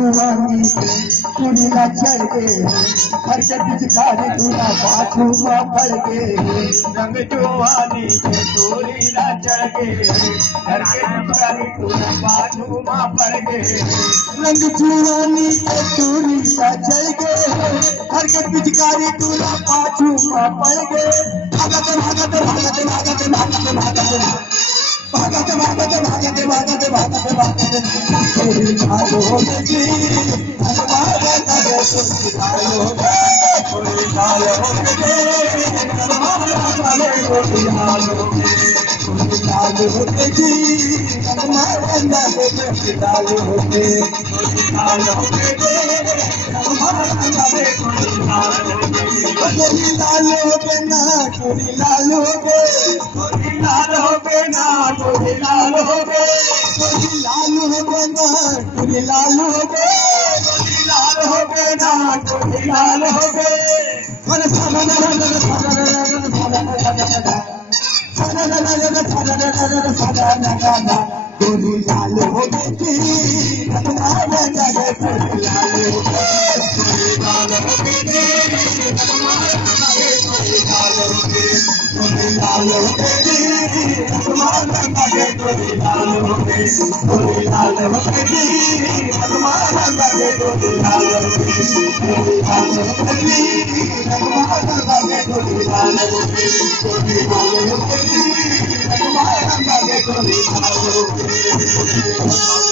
जुवानी कुड़ीला चढ़ के हर के पिचकारी तूना बाजू में पड़ के रंग जुवानी कुड़ीला चढ़ के हर के पिचकारी तूना बाजू में पड़ के रंग जुवानी कुड़ीला चढ़ के हर के पिचकारी तूना बाजू में पड़ के भागते भागते भागते भागते भागते भागते भागते भागते भागते भागते भागते भागते तेरी चालो होगी हमारा तबे सुख चालो कोई चालो होगी हमारा तबे सुख चालो कोई चालो होगी हमारा तबे सुख चालो होगी कोई चालो होगी हमारा तबे सुख चालो कोई लालो होगे ना कोई लालो होगे कोई लालो होगे ना कोई लालो होगे कोई लालो होगे ना कोई लालो होगे कोई लालो होगे ना कोई लालो होगे मन साला ना ना साला ना साला ना साला ना साला ना कोई लालो होगे की हमारा जगह कोई लालो होगे कोई लालो होगे लालो होगी हमारा तबे कोई लालो होगी कोई लालो होगी हमारा तबे कोई लालो होगी कोई लालो होगी हमारा तबे कोई लालो होगी कोई लालो होगी हमारा तबे कोई लालो होगी